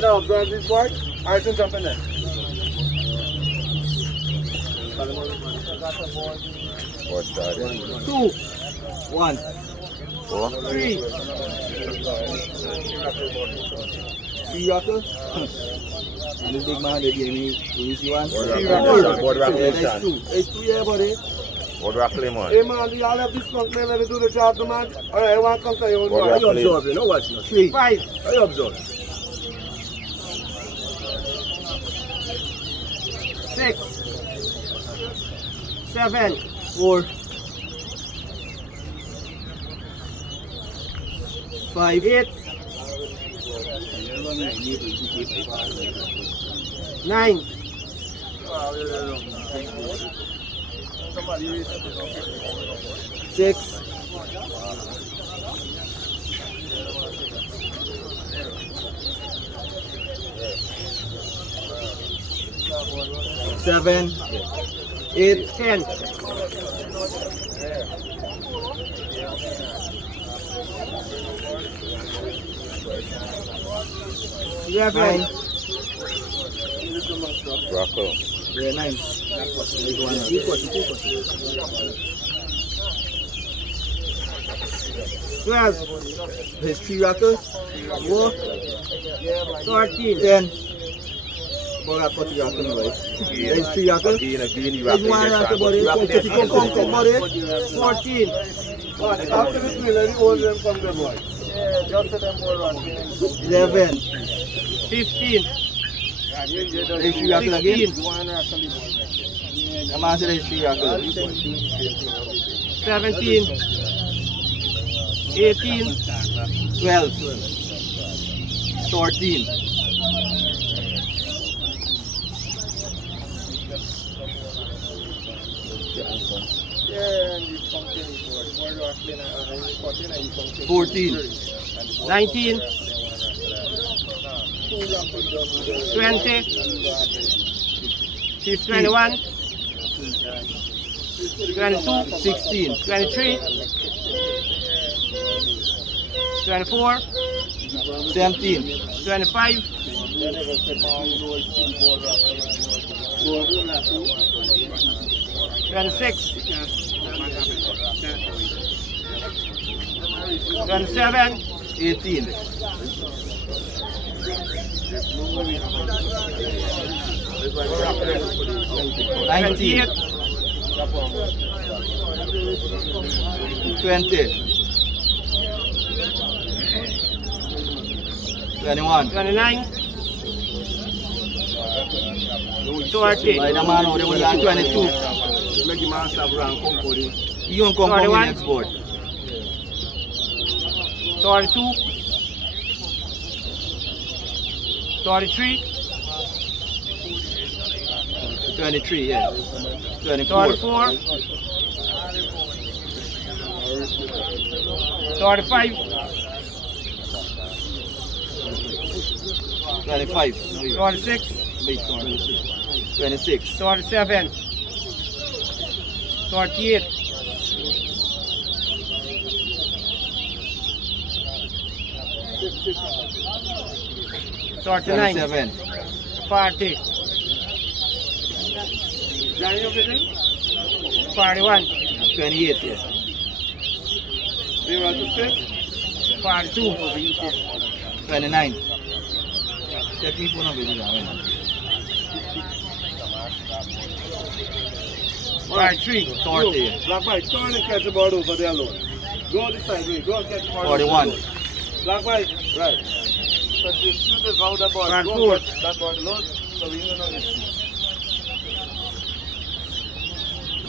Hold up, grab this board. I can jump in there. What started? 2, 1, 4. 3. 3 rocker. And this big man, they gave me, you see one? Board rock Yeah, lemon. that's 2. It's 2 here, buddy. Board rock lemon. Hey man, y'all have this skunk man, let me do the job, the man. Alright, I want to come to you. Board What rock you lemon. observe, you know what? 3. 5. How you observe? 6. 7. 4. 5. 8. 9. 6. 7. 8. 10. 11. Blacko. Yeah, 9. 12. There's 3 rockers. 4. 13. 10. Four rocker, 3 rocker, right? There's 3 rockers. There's 1 rocker, buddy. Come, buddy. 14. After this meal, let the old them come there, boy. 11. 15. There's 3 rockers again. Come on, say there's 3 rockers. 17. 18. 12. 14. 14. 19. 20. 21. 22. 16. 23. 24. 17. 25. 26. 27. 18. 19. 20. 21. 29. 30. Right, the man over there, we are 22. Make the man stop around, come for it. You don't come for me next board. 32. 33. 23, yeah. 24. 34. 35. 25. 26. 26. 27. 38. 39. 47. 40. 41. 28, yeah. 42. 29. Check me phone number. 43. 40. Black White, turn and catch the board over there alone. Go this side, wait. Go and catch the board. 41. Black White, right. So the shooters round the board. 44. That board alone. So we don't know this.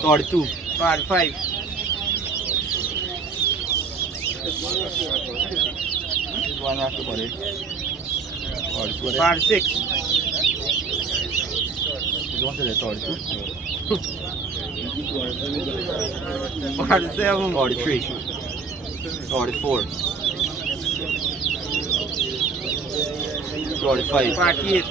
42. 45. One after body. 46. You don't say that 42. 47. 43. 44. 45. 48.